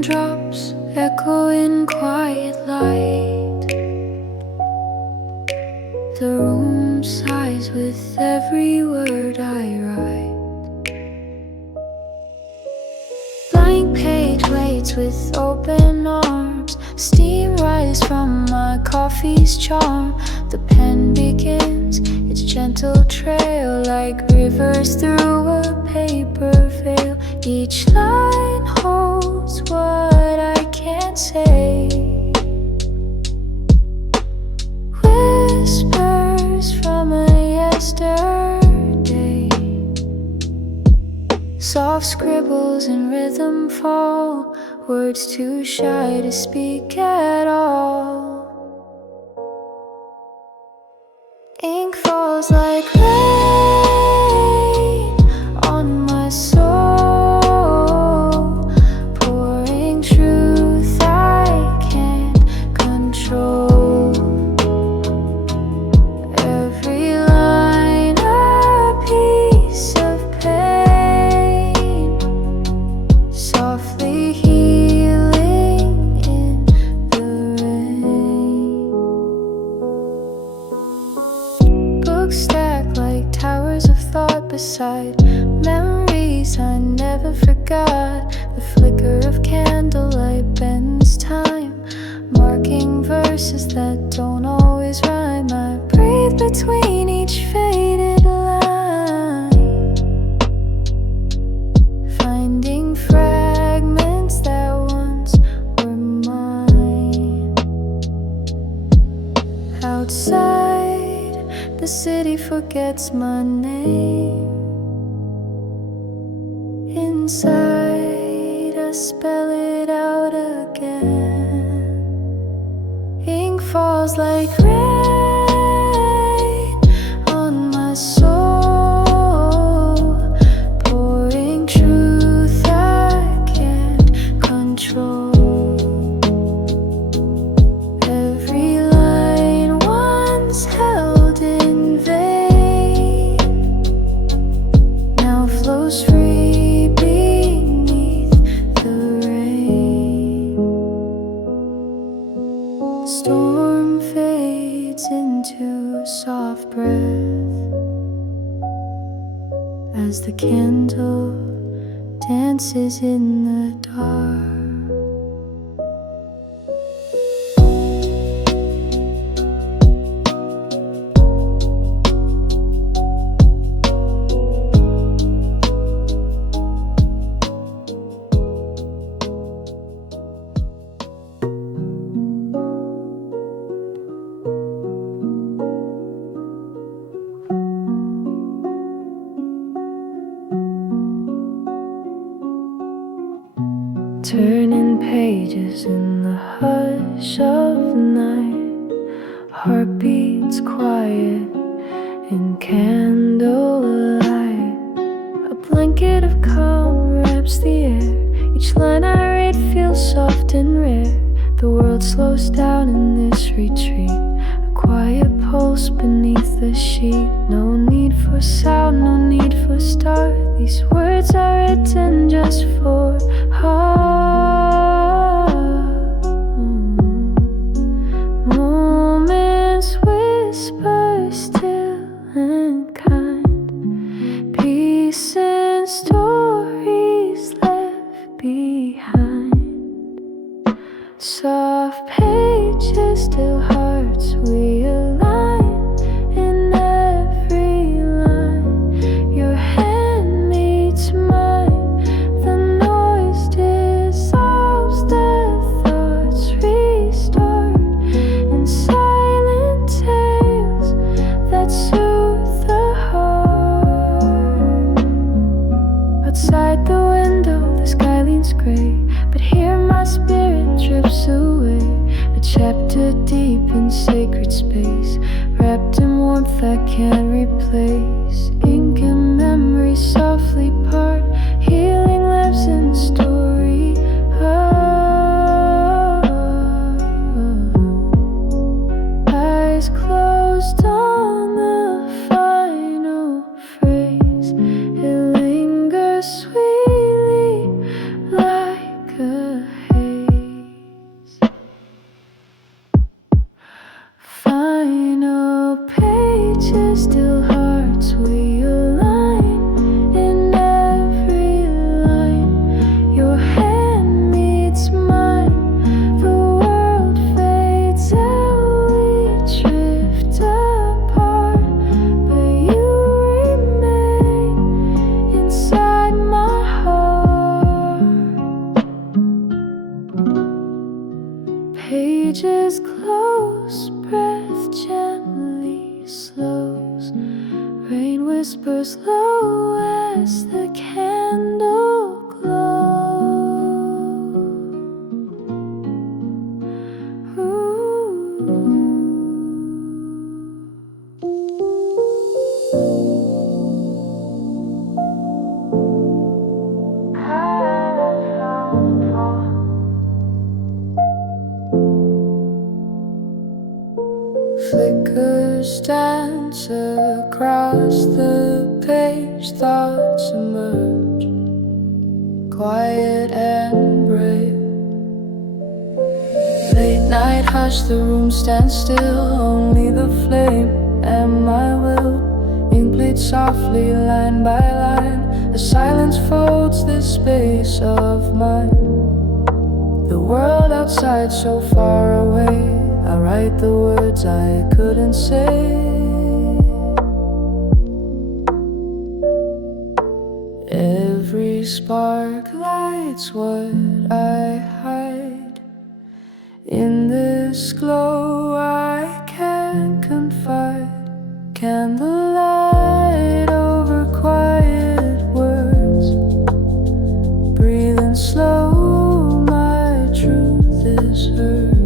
Raindrops echo in quiet light. The room sighs with every word I write. Blank page waits with open arms. Steam rises from my coffee's charm. The pen begins its gentle trail like rivers through a paper veil. Each line holds what I can't say. Whispers from a yesterday. Soft scribbles in rhythm fall. Words too shy to speak at all. Ink falls like rain on my soul, pouring truth I can't control. Every line a piece of pain, softly healing in the rain. Books stacked like towers of thought beside memories I never forgot. The flicker of candlelight bends time, marking verses that don't always rhyme. I breathe between each faded line, finding fragments that once were mine. Outside, the city forgets my name. Inside, I spell it out again. Ink falls like rain on my soul, pouring truth I can't control. Every line once held in vain now flows free beneath the rain. Storm fades into a soft breath as the candle dances in the dark. Turning pages in the hush of night, heartbeats quiet in candlelight. A blanket of calm wraps the air. Each line I read feels soft and rare. The world slows down in this retreat, a quiet pulse beneath the sheet. No need for sound, no need for start. These words are written just for heart. Moments whisper still and kind, peace and stories left behind. Soft pages, still hearts we align in every line. Your hand meets mine, the noise dissolves, the thoughts restart in silent tales that soothe the heart. Outside the window, the sky leans gray, but here my spirit drifts away. A chapter deep in sacred space, pages close, breath gently slows. Rain whispers low as the candle glows. Flickers dance across the page, thoughts emerge, quiet and brave. Late night hush, the room stands still, only the flame and my will. Ink bleed softly, line by line, the silence folds this space of mine. The world outside so far away, I write the words I couldn't say. Every spark lights what I hide. In this glow I can confide. Candlelight over quiet words. Breathing slow, my truth is heard.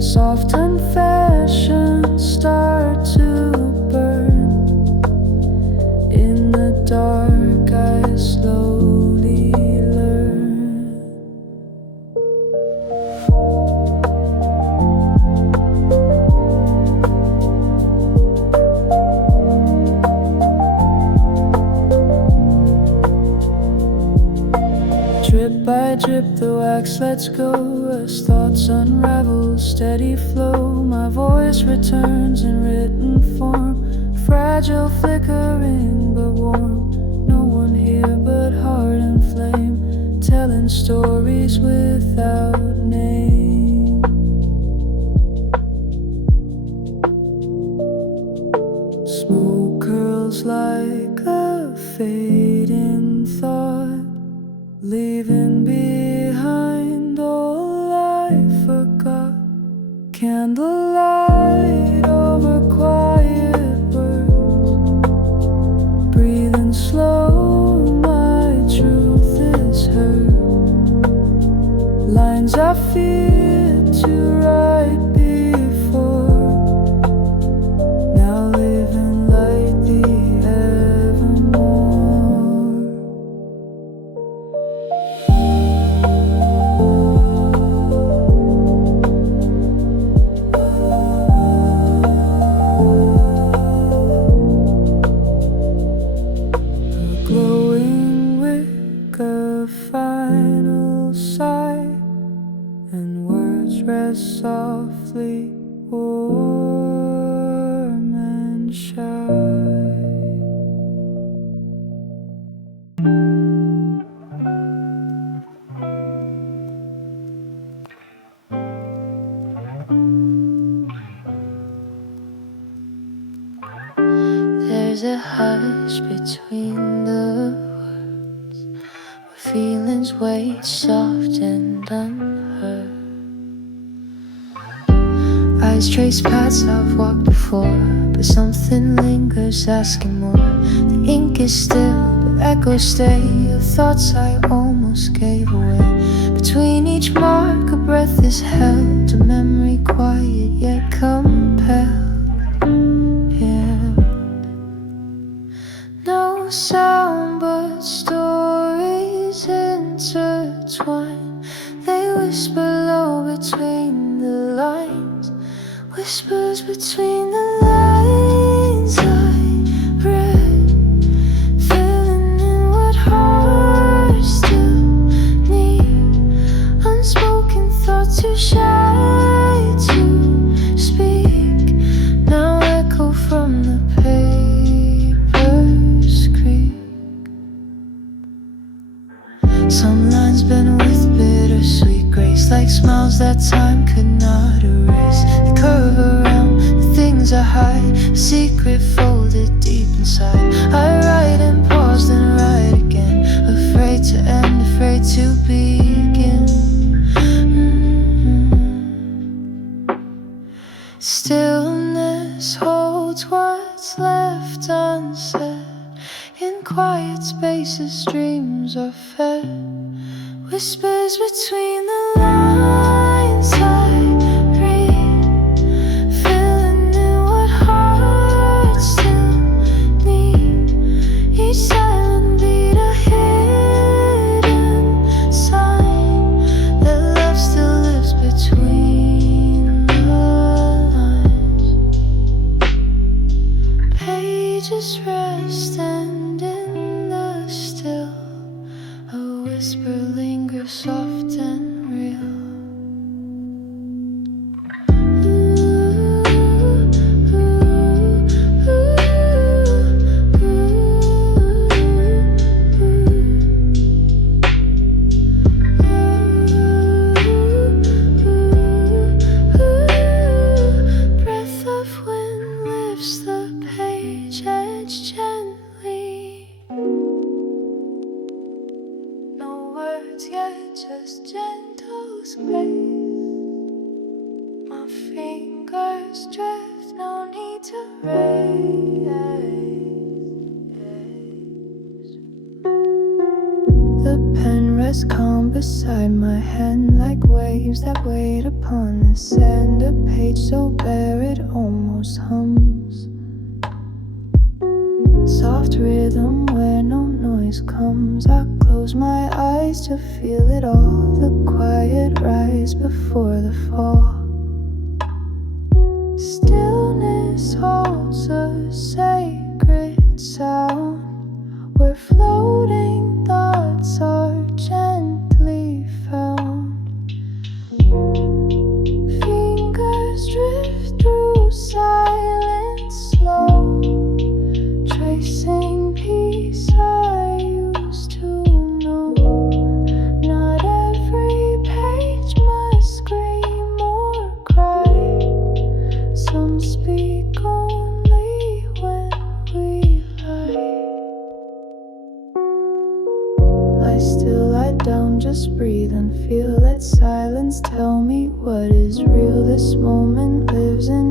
Soft and fashion start to burn. In the dark I slowly learn. Drip by drip the wax lets go as thoughts unravel, steady flow. My voice returns in written form, fragile, flickering but warm. No one here but heart and flame, telling stories without name. Smoke curls like a fading thought, leaving behind all I forgot. Candlelight over quiet words. Breathing slow, my truth is heard. Lines I feared to write before, now living like the evermore. Glowing wick, a final sigh, and words rest softly, warm and shy. There's a hush between the words, where feelings wait soft and unheard. Eyes trace paths I've walked before, but something lingers asking more. The ink is still, but echoes stay of thoughts I almost gave away. Between each mark a breath is held, a memory quiet yet compelled. No sound but stories intertwine. They whisper low between the lines, whispers between the lines I read, filling in what hearts still need. Unspoken thoughts too shy to speak, now echo from the page. Some lines bend with bittersweet grace, like smiles that time could not erase. They curve around the things I hide. between the lines I read, filling in what hearts still need. Each silent beat a hidden sign that love still lives between the lines. Pages rest and in the still a whisper lingers soft and real. Breath of wind lifts the page edge gently. No words yet, just gentle grace. My fingers drift, no need to raise. The pen rests calm beside my hand, like waves that wait upon the sand. A page so bare it almost hums. Soft rhythm where no noise comes. I close my eyes to feel it all. The quiet rise before the fall. Stillness holds a sacred sound where floating thoughts are gently found. Fingers drift through silence slow, tracing peace I used to know. Not every page must scream or cry. Some speak only when we lie. Lie still, lie down, just breathe and feel. Let silence tell me what is real. This moment lives in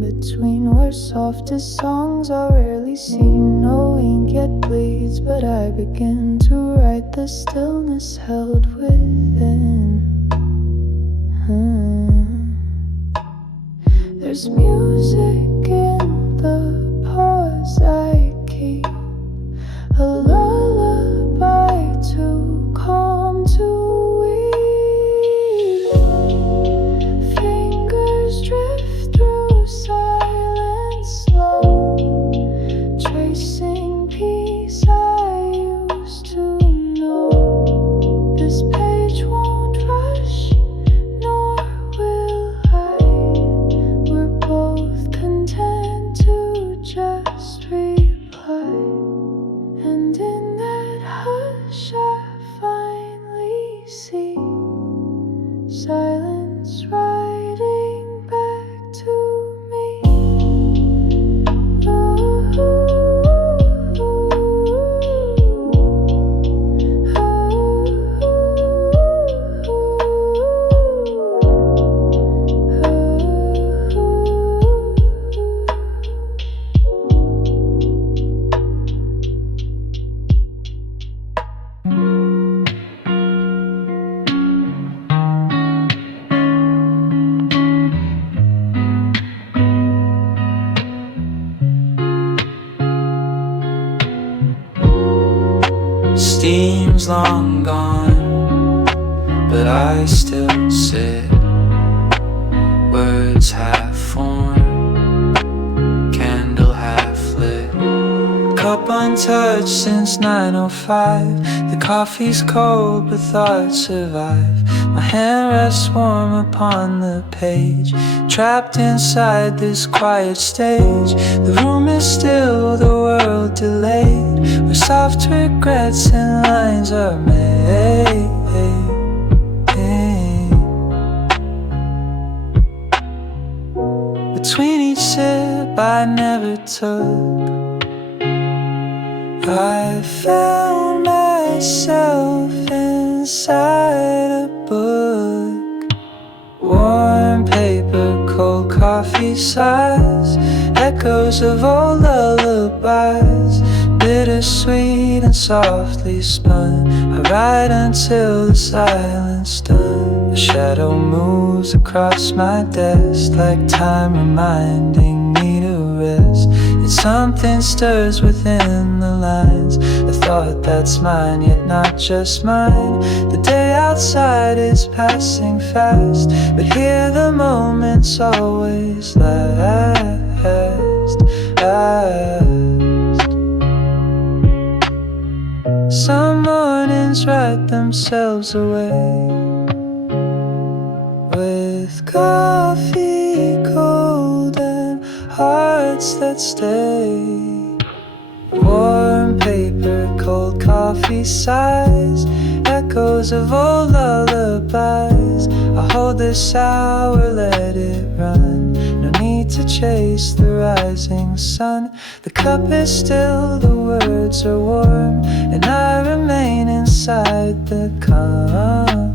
between, where softest songs are rarely seen. No ink yet bleeds, but I begin to write the stillness held within. There's music in the pause I keep, a lullaby too calm to weep. Fingers drift through silence slow, tracing peace I used to know. This page won't rush, nor will I. We're both content to just reply. And in that hush I finally see silence writing back to me. Steam's long gone, but I still sit. Words half formed, candle half lit. Cup untouched since 9:05. The coffee's cold, but thoughts survive. My hand rests warm upon the page, trapped inside this quiet stage. The room is still, the world delayed, where soft regrets and lines are made. Between each sip I never took, I found myself inside a book. Warm paper, cold coffee sighs, echoes of old lullabies. bittersweet and softly spun. I write until the silence done. The shadow moves across my desk like time reminding me to rest. Yet something stirs within the lines, a thought that's mine yet not just mine. The day outside is passing fast, but here the moments always last. Some mornings write themselves away with coffee cold and hearts that stay. Warm paper, cold coffee sighs, echoes of old lullabies. I hold this hour, let it run. No need to chase the rising sun. The cup is still, the words are warm, and I remain inside the calm.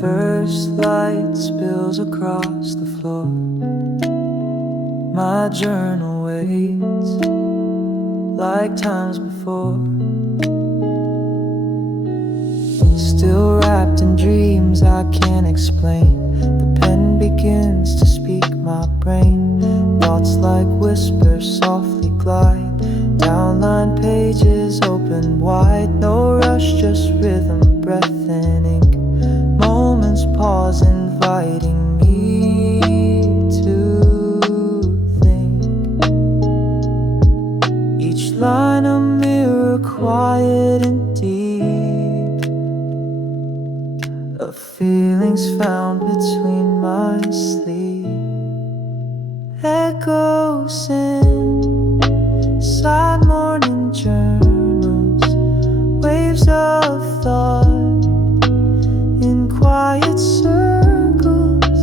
First light spills across the floor. My journal waits like times before. Still wrapped in dreams I can't explain. The pen begins to speak my brain. Thoughts like whispers softly glide. Downline pages open wide. No rush, just rhythm, breath and ink. Moments pause, inviting me to think. Each line a mirror, quiet and deep, of feelings found between my sleep. Echoes inside morning journals, waves of thought in quiet circles,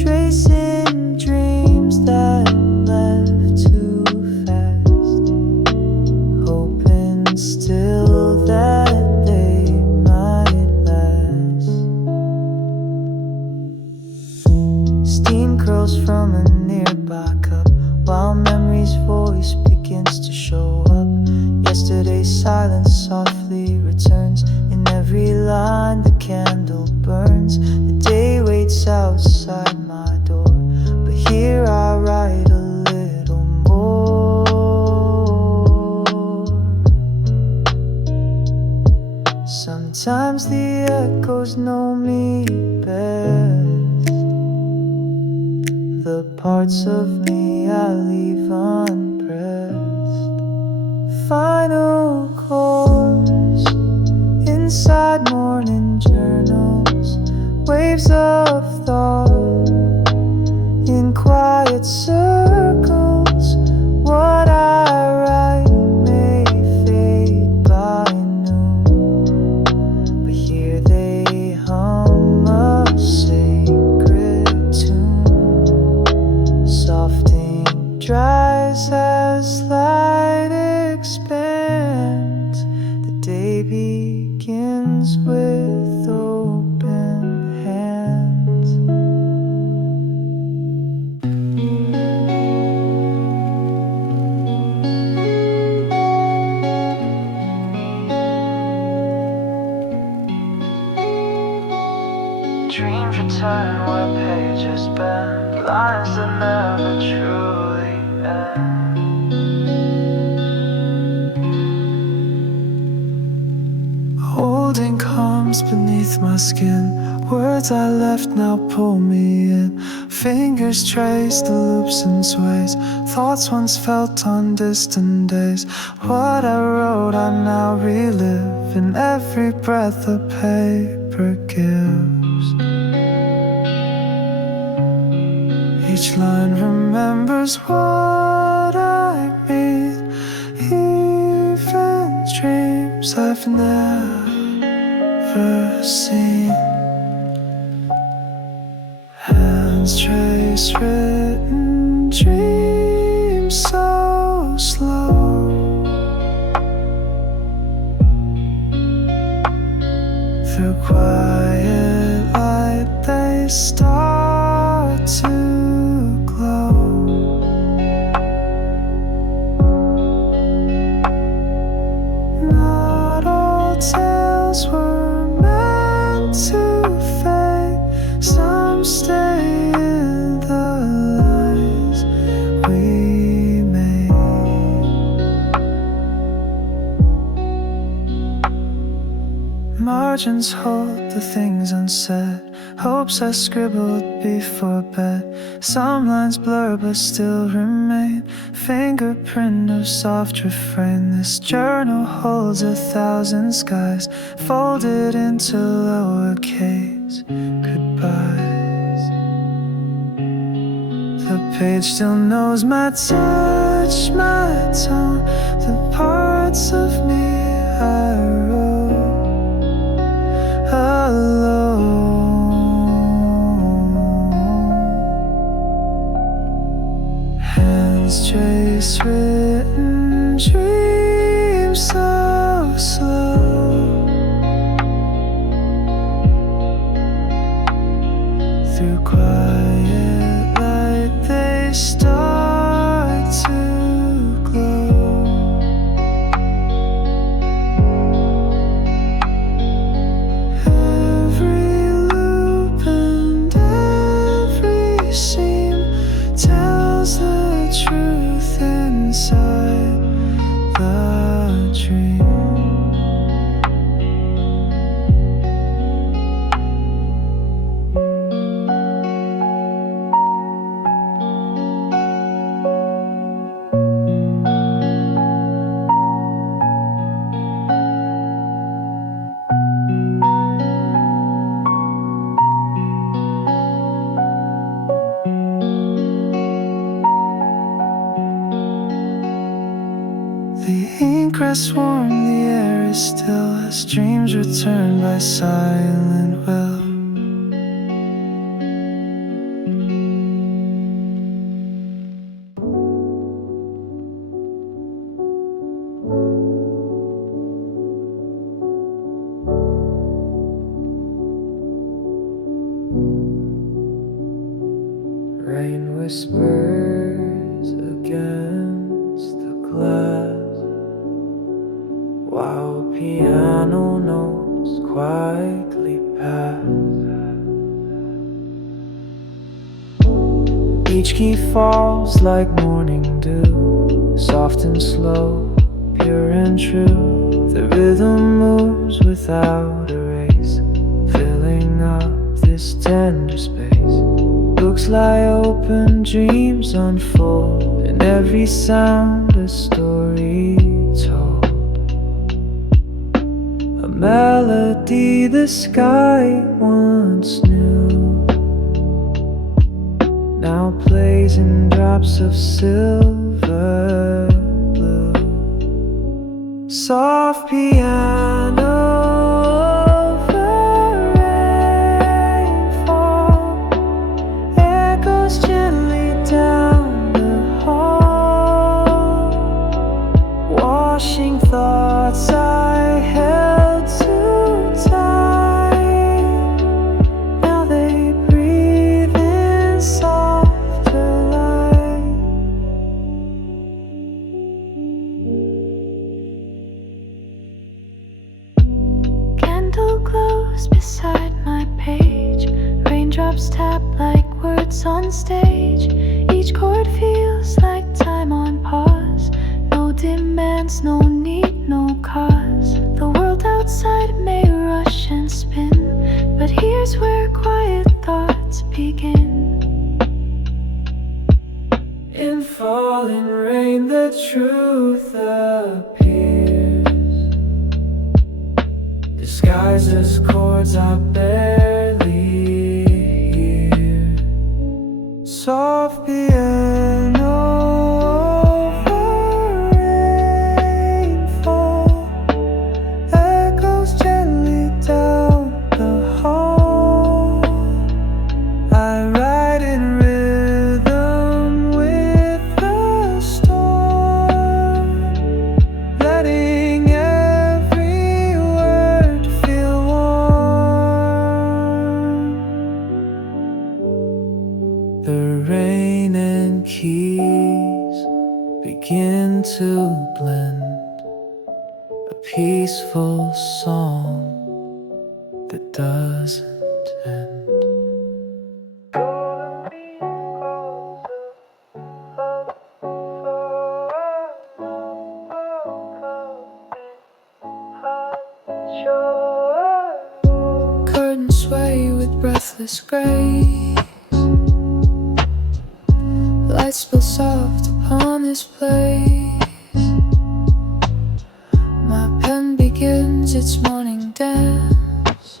tracing dreams that left too fast, hoping still that they might last. Steam curls from a nearby cup, while memory's voice begins to show up. Yesterday's silence softly returns. In every line the candle burns. The day waits outside my door, but here I write a little more. Sometimes the echoes know me best, the parts of me I leave unpressed. Final chords inside morning journals, waves of thought in quiet circles. What I write may fade by noon, but here they hum a sacred tune. Soft ink dries as light expands. The day begins with open hands. Dreams return where pages bend, lines that never truly end. Holding calms beneath my skin. Words I left now pull me in. Fingers trace the loops and sways. Thoughts once felt on distant days. What I wrote I now relive in every breath the paper gives. Each line remembers what I mean, even dreams I've never seen. Hands trace written dreams. Through quiet light they start to glow. Not all tales were meant to fade. Some stay in the lies we made. Margins hold the things unsaid, hopes I scribbled before bed. Some lines blur but still remain, fingerprint of soft refrain. This journal holds 1,000 skies, folded into lowercase goodbyes. The page still knows my touch, my tone, the parts of me I wrote alone. Hands trace written dreams so slow. Through quiet light they start to glow. Every loop and every seam tells the truth inside the dream. The ink rests warm, the air is still as dreams return by silent will. Rain whispers against the glass, while piano notes quietly pass. Each key falls like morning dew, soft and slow, pure and true. The rhythm moves without a race, filling up this tender space. Books lie open, dreams unfold, and every sound a story told. A melody the sky once knew now plays in drops of silver blue. Soft piano over rainfall echoes gently down the hall, washing thoughts I held too tight. Now they breathe in softer light. Candle glows beside my page, raindrops tap like words on stage. Each chord feels like time on pause, no demands, no need, no cause. The world outside may rush and spin, but here's where quiet thoughts begin. In falling rain the truth appears, disguised as chords I barely hear. Soft piano over rainfall echoes gently down the hall. I ride in rhythm with the storm, letting every word feel warm. that doesn't end. Curtains sway with breathless grace. Lights spill soft upon this place. My pen begins its morning dance.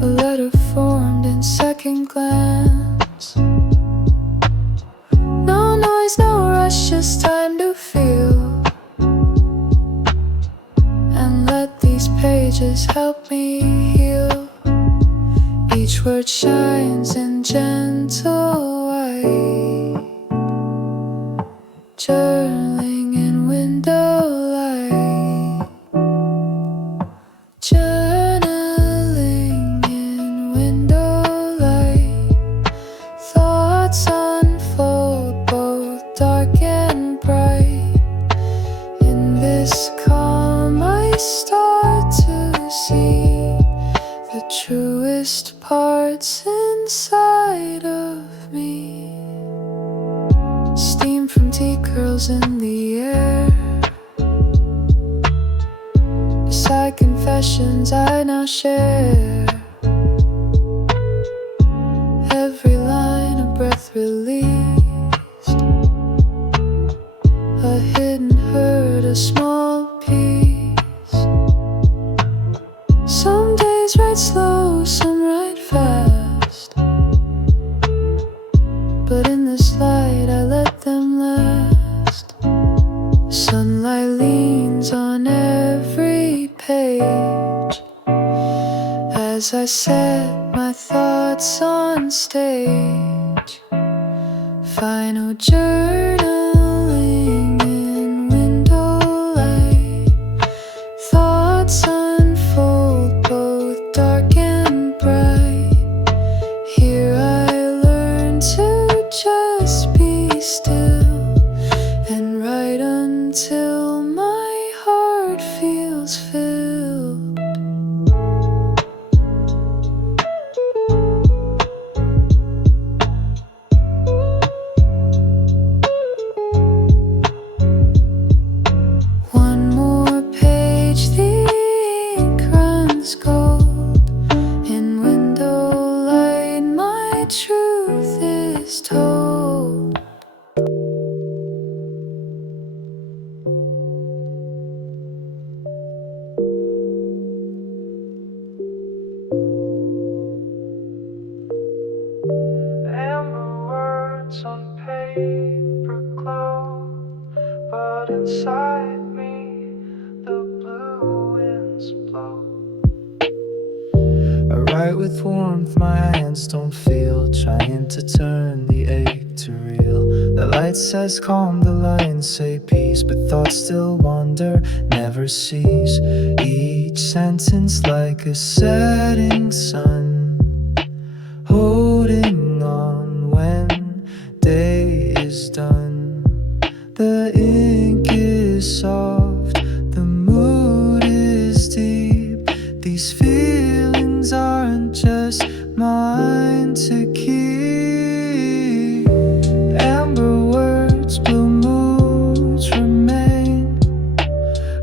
A letter formed in second glance. No noise, no rush, just time to feel. And let these pages help me heal. Each word shines in gentle white, journaling in window light. Journaling in window light. Thoughts unfold both dark and bright. In this calm I start to see the truest parts inside of me. Steam from tea curls in the air. Beside confessions I now share. Every line a breath released. A hidden hurt, a small piece. Some days write slow, some write fast. But in this light I let them last. Sunlight leans on every page as I set my thoughts on stage. Final journaling in window light. Thoughts unfold both dark and bright. Here I learn to just be still and write until my heart feels filled. One more page, the ink runs gold. In window light, my truth is told. Amber words on paper glow, but inside me the blue winds blow. I write with warmth, my hands don't feel, trying to turn the ache to real. The light says calm, the lines say peace, but thoughts still wander, never cease. Each sentence like a setting sun, holding on when day is done. The ink is soft, the mood is deep. These feelings aren't just mine to keep. Amber words, blue moods remain,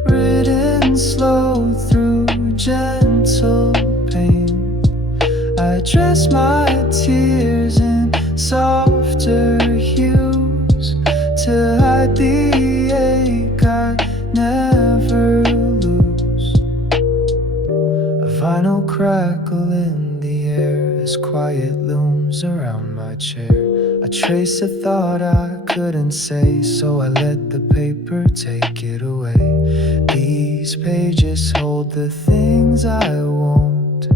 written slow through gentle pain. I dress my tears in softer hues to hide the ache I never lose. A vinyl crackle in the air as quiet looms around my chair. I trace a thought I couldn't say, so I let the paper take it away. These pages hold the things I won't,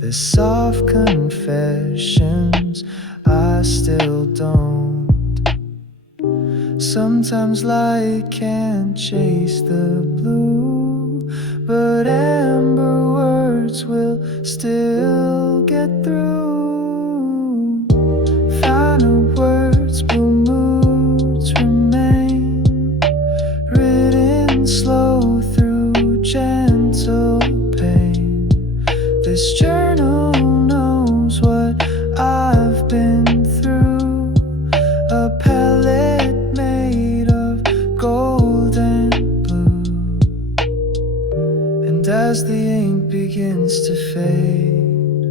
the soft confessions I still don't. Sometimes light can't chase the blue, but amber words will still get through. Final words, blue moods remain, written slow through gentle pain. And as the ink begins to fade,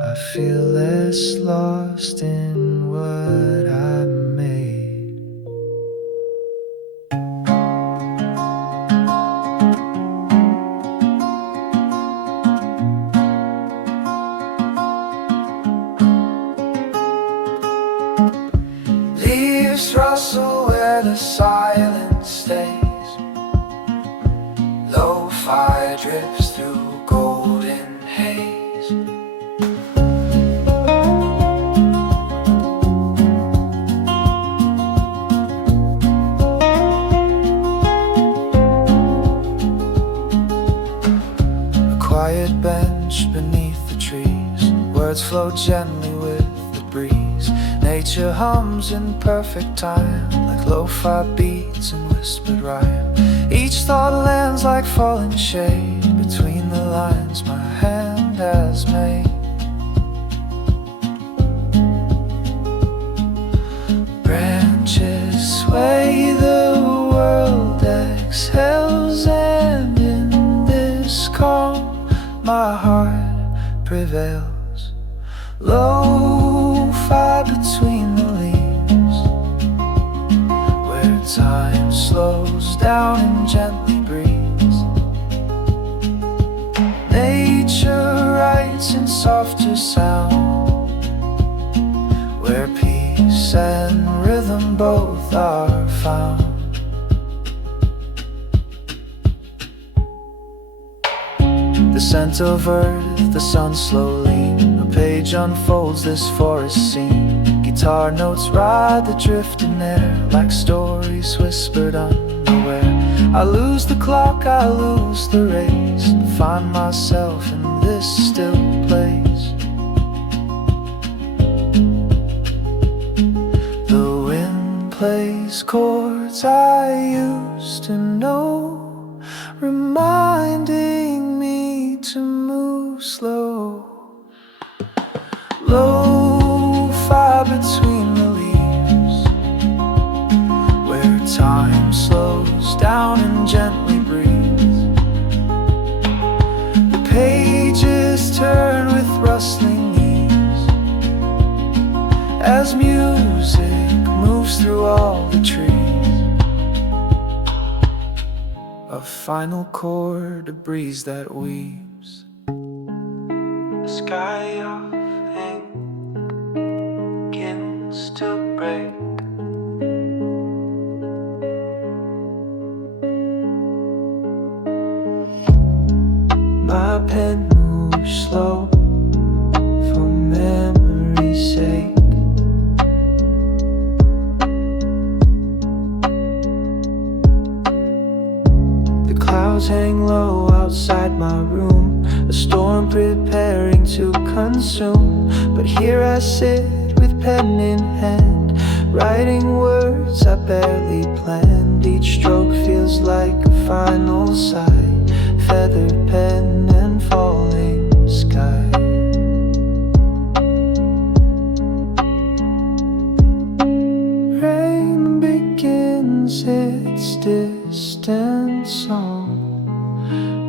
I feel less lost in what I made. Leaves rustle where the silence stays. Lo-fi drips through golden haze. A quiet bench beneath the trees, words flow gently with the breeze. Nature hums in perfect time, like lo-fi beats and whispered rhyme. Each thought lands like falling shade between the lines my hand has made. Branches sway, the world exhales, and in this calm my heart prevails. Lo-fi between the leaves, where time slows down and gently breathes. Nature writes in softer sound, where peace and rhythm both are found. The scent of earth, the sun slowly, a page unfolds this forest scene. Guitar notes ride the drifting air, like stories whispered unaware. I lose the clock, I lose the race, and find myself in this still place. The wind plays chords I used to know, reminding me to move slow. Lo-fi between the leaves, where time slows down and gently breathes. The pages turn with rustling ease, as music moves through all the trees. A final chord, a breeze that weaves. The sky of ink begins to break. My pen moves slow for memory's sake. The clouds hang low outside my room, a storm preparing to consume. But here I sit with pen in hand, writing words I barely planned. Each stroke feels like a final sigh, feathered pen and falling sky. Rain begins its distant song,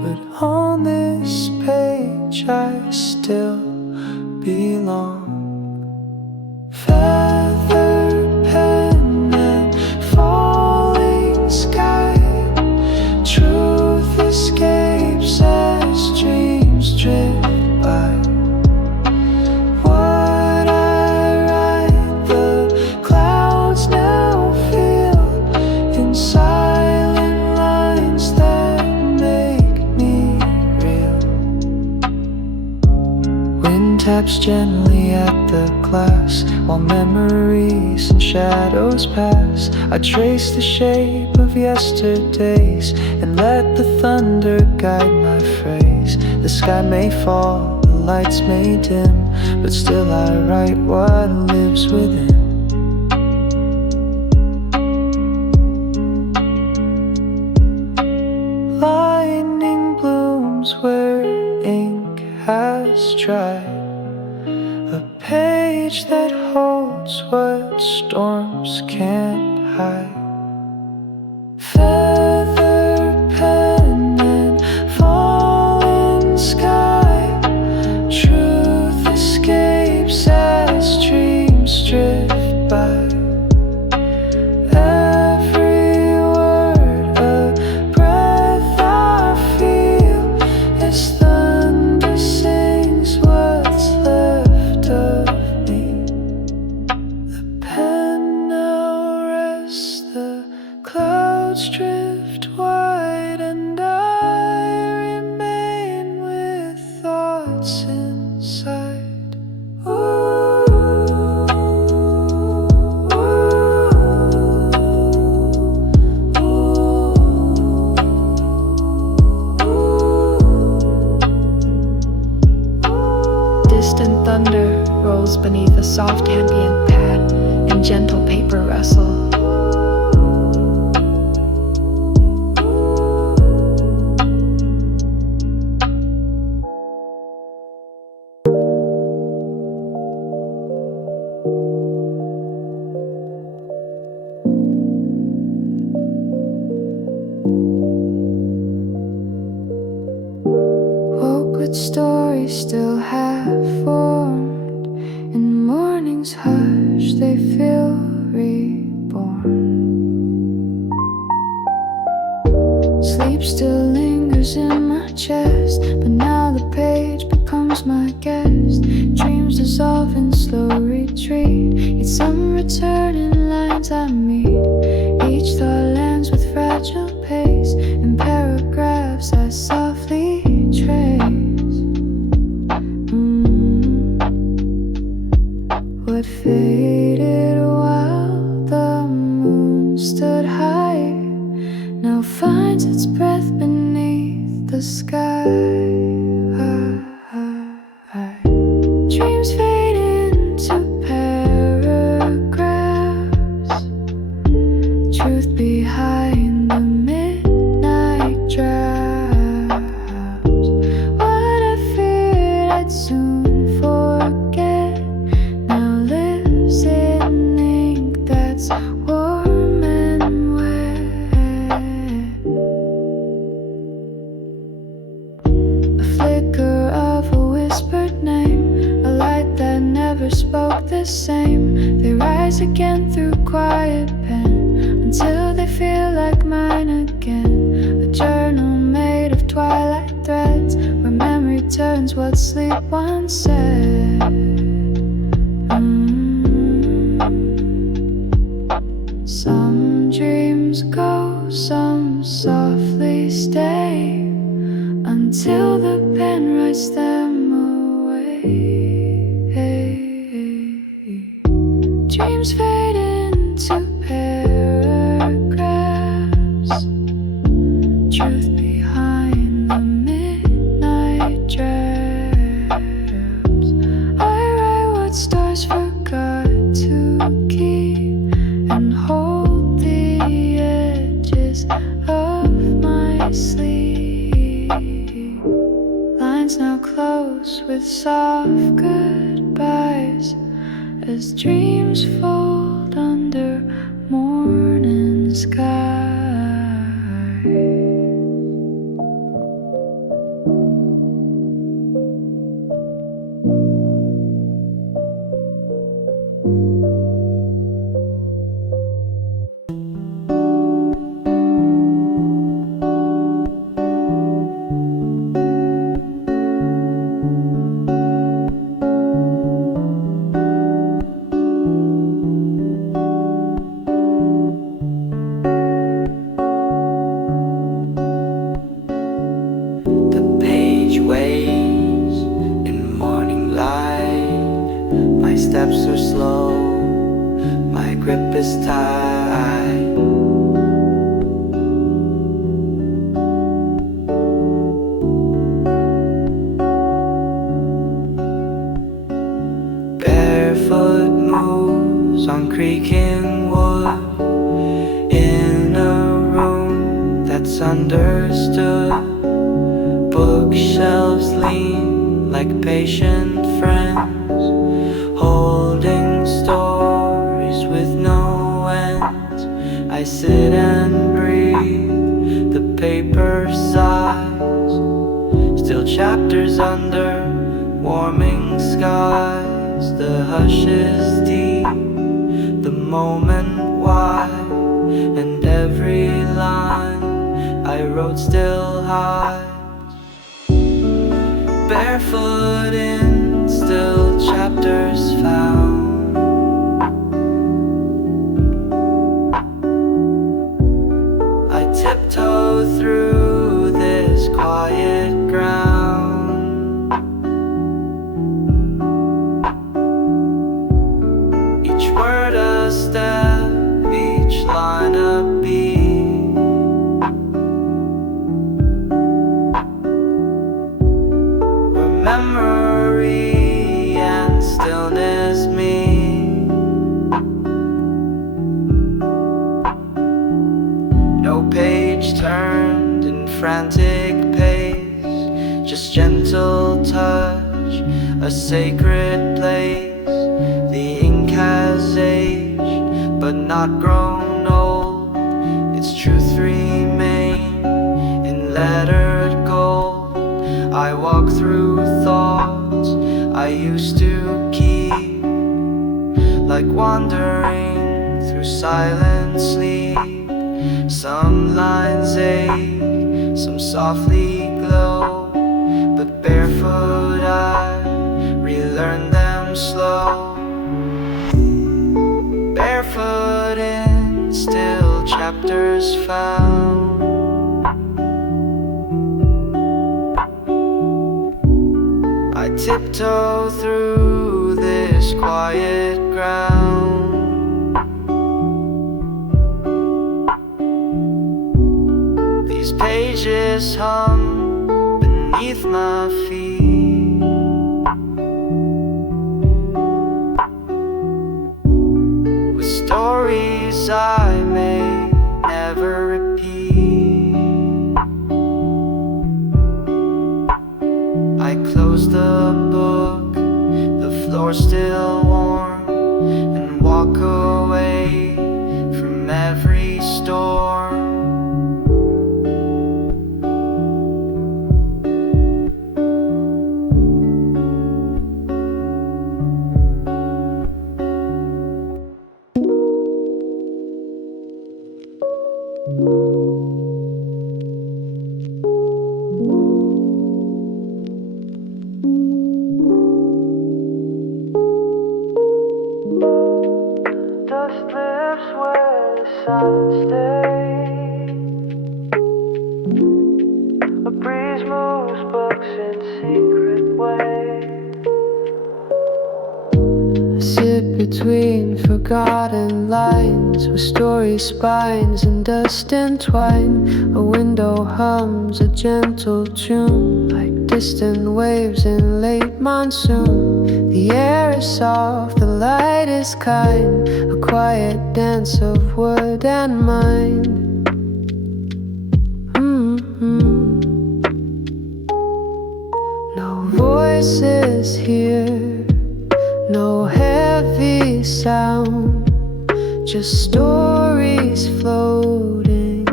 but on this page I still belong. Feather pen and falling sky, truth escapes as dreams drift by. What I write, the clouds now feel in silent lines that make me real. Wind taps gently at the glass, while memories and shadows pass. I trace the shape of yesterdays and let the thunder guide my phrase. The sky may fall, the lights may dim, but still I write what lives within. Lightning blooms where ink has dried, a page that holds what storms can't hide. Feather pen and tingles beneath a soft ambient pad and gentle paper rustle. Woke with stories still half formed. In morning's hush, they feel reborn. Sleep still lingers in my chest, but now the page becomes my guest. Dreams dissolve in slow retreat, yet some return in lines I meet. Each thought lands with fragile pace, in paragraphs I softly trace. What faded while the moon stood high now finds its breath beneath the sky. Dreams fade into paragraphs, truth behind the midnight drafts. What I feared I'd soon forget now lives in ink that's warm and wet. A flicker of a whispered name, a light that never spoke the same. They rise again through quiet pen until they feel like mine again. A journal made of twilight threads where memory turns what sleep once said. Some dreams go, some softly stay until the pen writes them away. Dreams fade into paragraphs, truth behind the midnight drafts. I write what stars forgot to keep and hold the edges of my sleep. Lines now close with soft goodbyes as dreams fold under morning sky. The page waves in morning light. My steps are slow, my grip is tight. Barefoot moves on creaking wood in a room that's understood. Bookshelves lean like patient friends, holding stories with no ends. I sit and breathe, the paper sighs, still chapters under warming skies. The hush is deep, the moment wide, and every line I wrote still hides. Barefoot in still chapters found. I tiptoe through this quiet ground. Each word a step, each line a beat. Memory pace, just gentle touch, a sacred place. The ink has aged, but not grown old. Its truth remains in lettered gold. I walk through thoughts I used to keep, like wandering through silent sleep. Some lines ache, some softly glow, but barefoot I relearn them slow. Barefoot in still chapters found. I tiptoe through this quiet ground. These pages hum beneath my feet. With stories I may never repeat. I close the book, the floor still warm, and walk away from every storm. Dust lifts where the silence stays. A breeze moves books in secret ways. I sit between forgotten lines, with story spines and dust entwine. A window hums a gentle tune, like distant waves in late monsoon. The air is soft, the light is kind, a quiet dance of wood and mind. No voices here, no heavy sound, just stories floating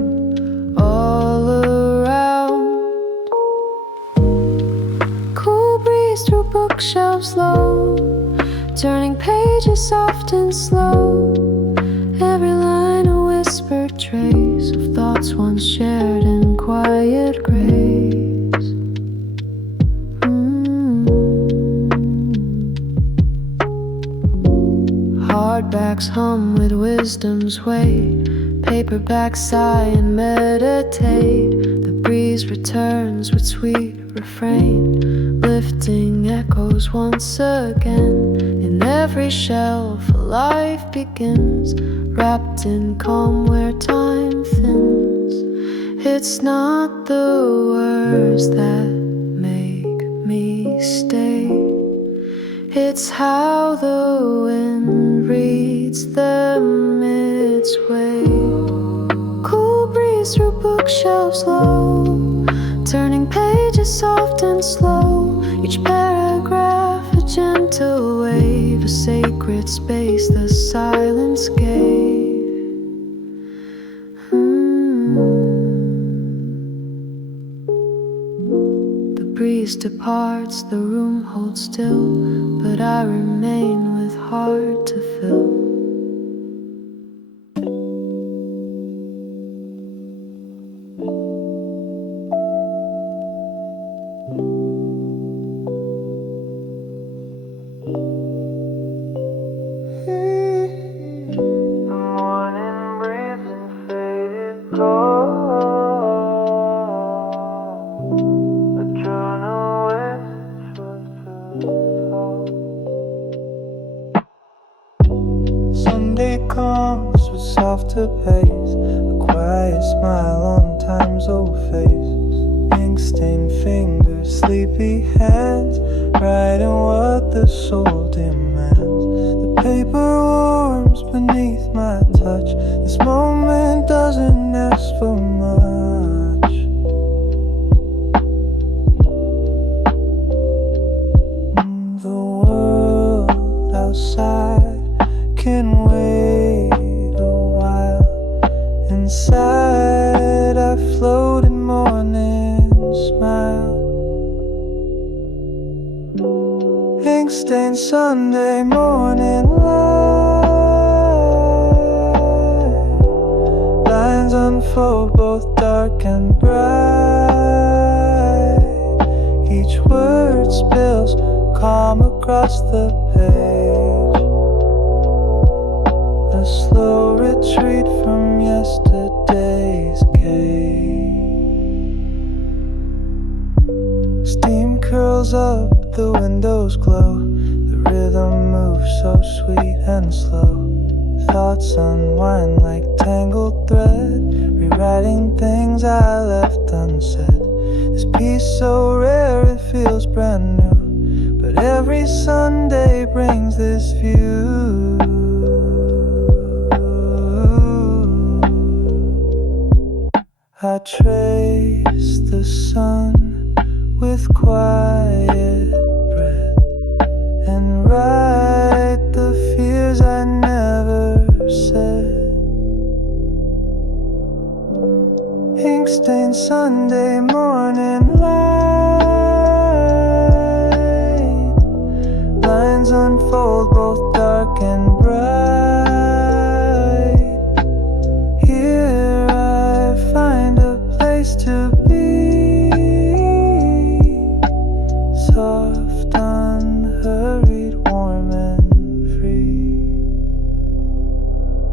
all around. Cool breeze through bookshelves low, turning pages soft and slow. Every line a whispered trace of thoughts once shared in quiet grace. Hardbacks hum with wisdom's weight, paperbacks sigh and meditate. The breeze returns with sweet refrain, lifting echoes once again. In every shelf a life begins, wrapped in calm where time thins. It's not the words that make me stay, it's how the wind reads them its way. Cool breeze through bookshelves low, turning pages soft and slow. Each paragraph a gentle wave, a sacred space the silence gave. The breeze departs, the room holds still, but I remain with heart to fill. Sunday comes with softer pace, a quiet smile on time's old face. Ink-stained fingers, sleepy hands, writing what the soul demands. The paper warms beneath my touch. This moment doesn't ask for much. ink-stained Sunday morning light. Lines unfold both dark and bright. Each word spills calm across the page. A slow retreat from yesterday's cage. Steam curls up, the windows glow. The rhythm moves so sweet and slow. Thoughts unwind like tangled thread, rewriting things I left unsaid. This piece so rare it feels brand new, but every Sunday brings this view. I trace the sun with quiet breath and write the fears I never said. Ink-stained Sunday morning light. Lines unfold both dark and bright. Here I find a place to be, soft, unhurried, warm and free.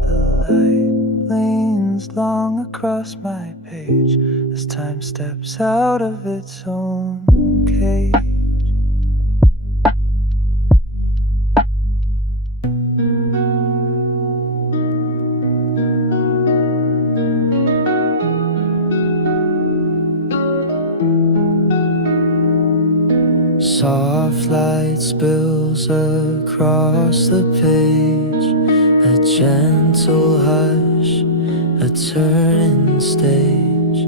The light leans long across my page as time steps out of its own cage. Soft light spills across the page, a gentle hush, a turning stage.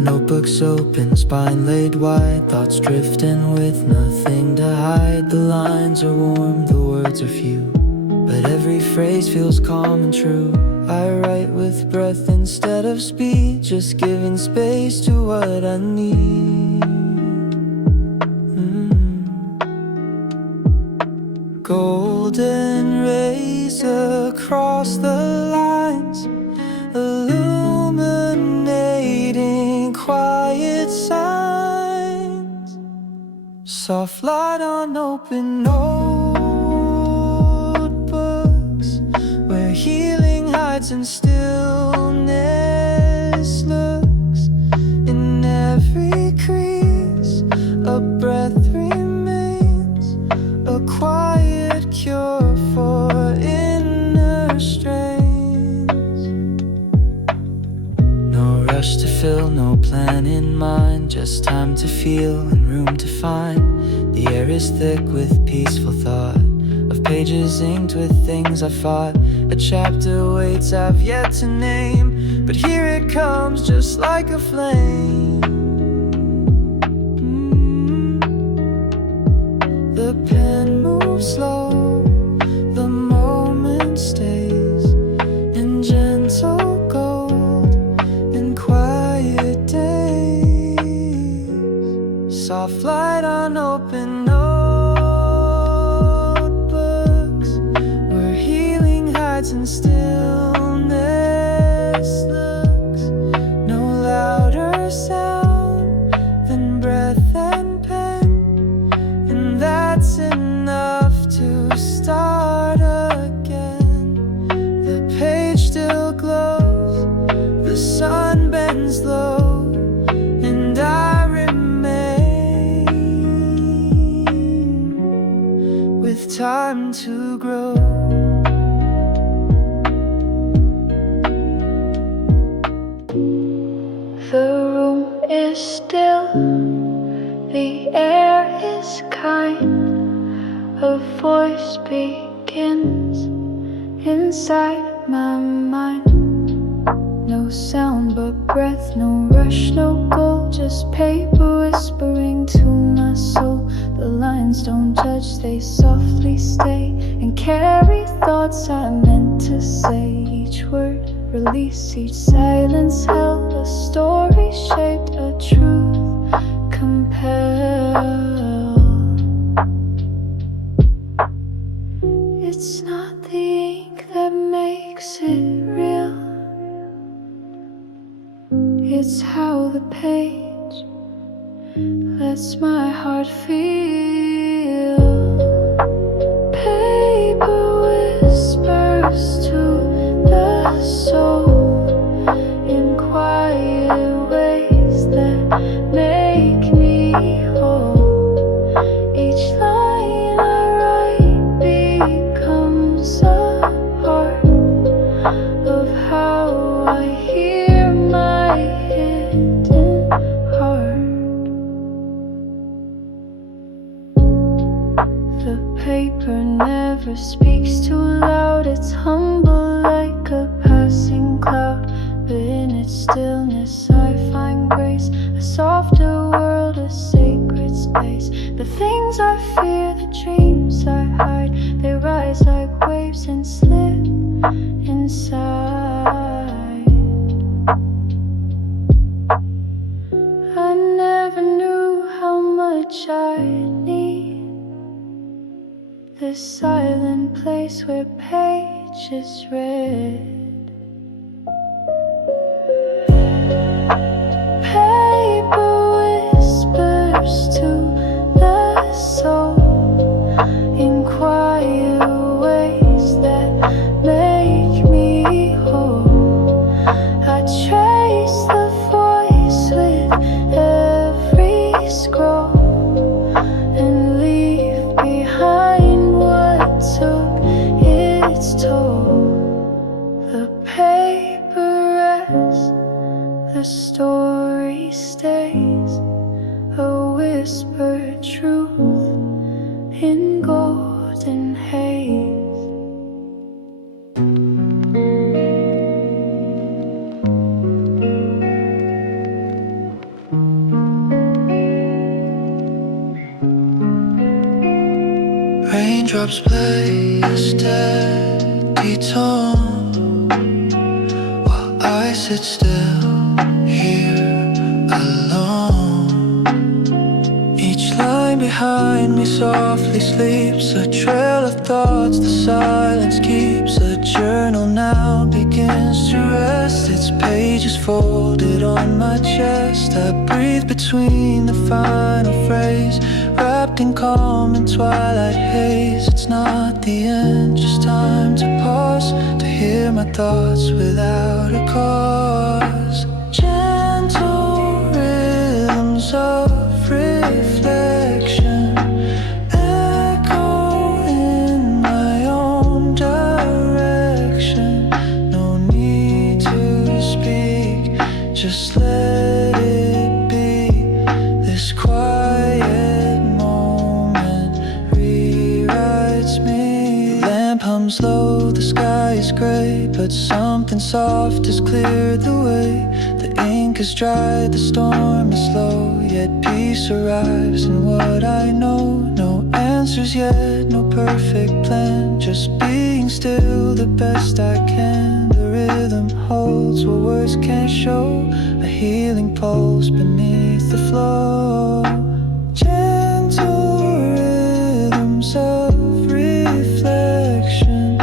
Notebooks open, spine laid wide, thoughts drifting with nothing to hide. The lines are warm, the words are few, but every phrase feels calm and true. I write with breath instead of speed, just giving space to what I need. Golden rays across the lines, illuminating quiet signs. Soft light on open notebooks, where healing hides and stillness looks. In every crease, a breath remains, a quiet cure for inner strains. No rush to fill, no plan in mind, just time to feel and room to find. The air is thick with peaceful thought, of pages inked with things I fought. A chapter waits I've yet to name, but here it comes just like a flame. The pen moves slow, the moment stays in gentle gold, in quiet days. Soft light on open notebooks, where healing hides and stillness looks. No louder sound than breath and pen, and that's enough to start again. The page still glows, the sun bends low, and I remain with time to grow. The room is still, the air is kind. A voice begins inside my mind. No sound but breath, no rush, no goal, just paper whispering to my soul. The lines don't judge, they softly stay and carry thoughts I meant to say. Each word release, each silence held, a story shaped, a truth compelled. lets my heart feel. Paper whispers to the soul in quiet ways that make me whole. Each line I write becomes a part of how I hear my hidden heart. The paper never speaks too loud. It's humble like a passing cloud, but in its stillness I find grace. A softer world, a sacred space. The things I fear, the dreams I hide, they rise like waves and slip inside. I never knew how much I need this silent place where pages read. Paper whispers to the soul in quiet ways that make me whole. I trace the voice with every scroll and leave behind what took its toll. The paper rests, the story stays, a whispered truth in golden haze. Raindrops play a steady tone while I sit still here alone. Each line behind me softly sleeps, a trail of thoughts the silence keeps. A journal now begins to rest, its pages folded on my chest. I breathe between the final phrase, wrapped in calm and twilight haze. It's not the end, just time to pause, to hear my thoughts without a cause. Gentle rhythms of reflection echo in my own direction. No need to speak, just let it be. This quiet moment rewrites me. The lamp hums low, the sky is gray, but something soft has cleared the way. The ink is dried, the storm is slow, yet peace arrives in what I know. No answers yet, no perfect plan, just being still the best I can. The rhythm holds what words can't show, a healing pulse beneath the flow. Gentle rhythms of reflection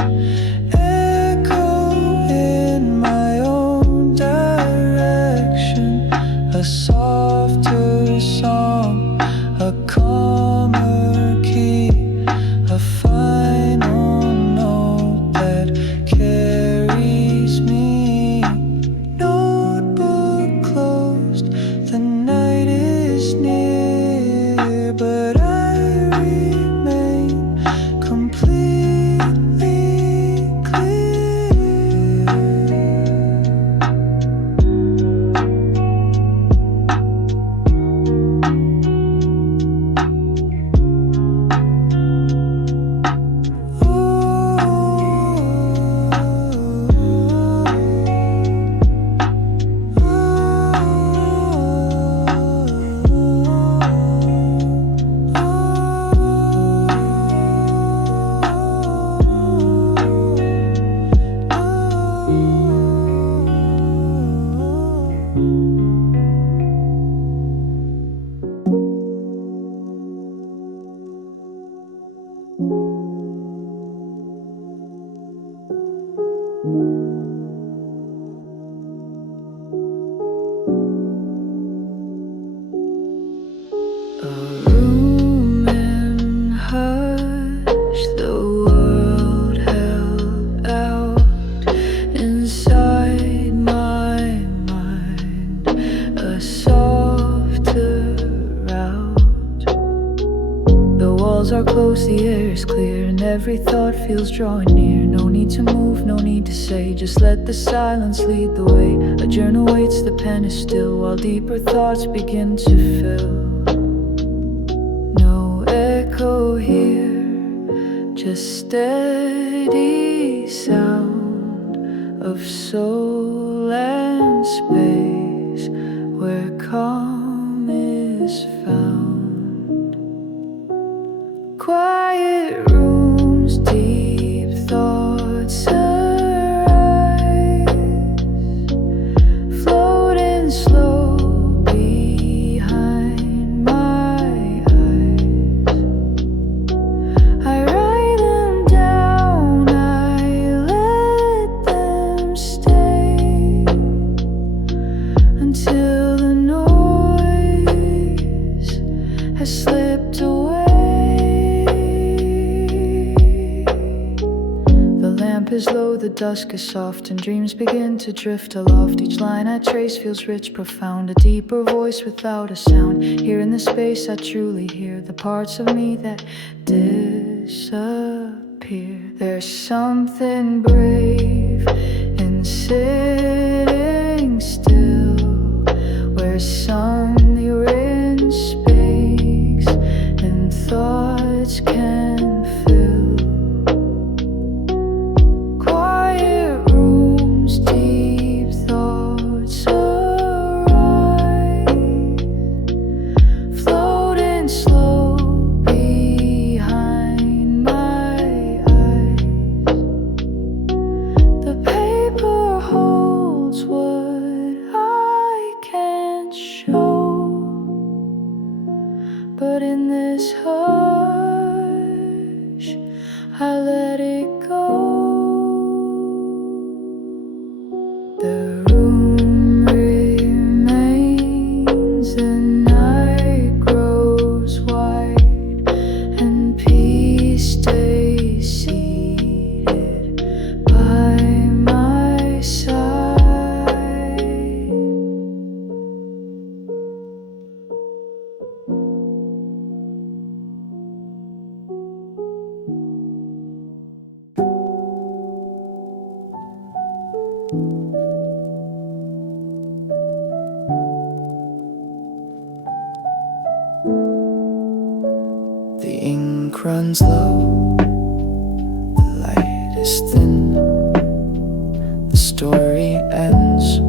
echo in my own direction. A softer song, a calmer key, a final note that carries me. Notebook closed, the night is windows are closed, the air is clear, and every thought feels drawing near. No need to move, no need to say, just let the silence lead the way. A journal waits, the pen is still, while deeper thoughts begin to fill. No echo here, just steady sound of soul and space where calm is found. Quiet rooms, deep thoughts arise, floating slow behind my eyes. I write them down, I let them stay until the noise has slipped away. Is low, the dusk is soft, and dreams begin to drift aloft. Each line I trace feels rich, profound, a deeper voice without a sound. Here in this space I truly hear the parts of me that disappear. There's something brave in sitting still, where suddenly rain speaks and thoughts can fill. But in this hush, I let it go. The room remains, the night grows wide, and peace stays seated by my side. The ink runs low, the light is thin, the story ends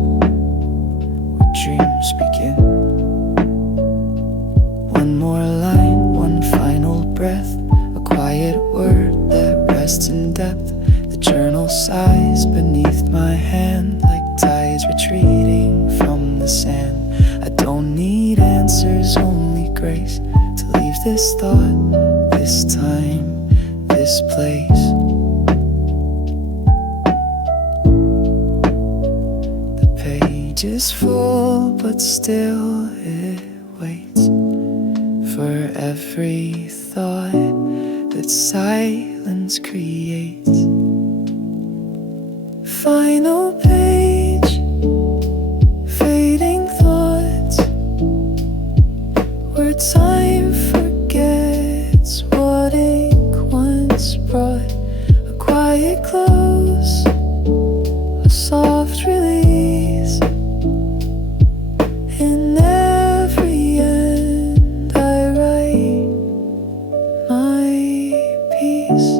where dreams begin. One more line, one final breath, a quiet word that rests in depth. The journal sighs beneath my hand, like tides retreating from the sand. I don't need answers, only grace to leave this thought, this time, this place. The page is full, but still it waits for every thought that silence creates. Final page, fading thoughts, where time forgets what ink once brought. A quiet close, a soft release. In every end I write my piece.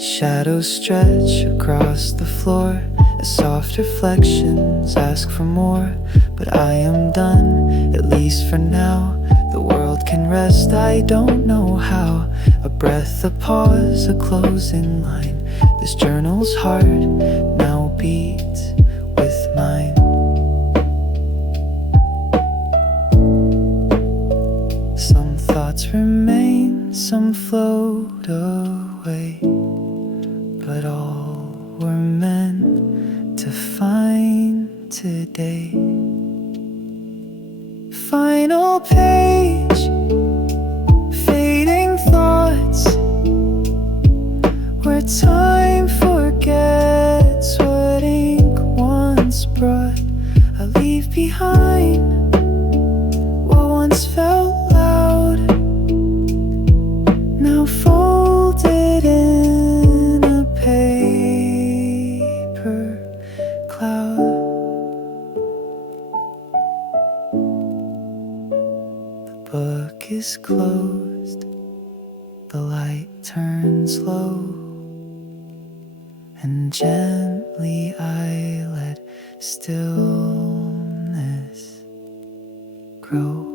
Shadows stretch across the floor as soft reflections ask for more. But I am done, at least for now. The world can rest, I don't know how. A breath, a pause, a closing line. This journal's heart now beats with mine. Some thoughts remain, some float away, but all were meant to find today. Final page, fading thoughts, where time forgets what ink once brought. I leave behind light turns low, and gently I let stillness grow.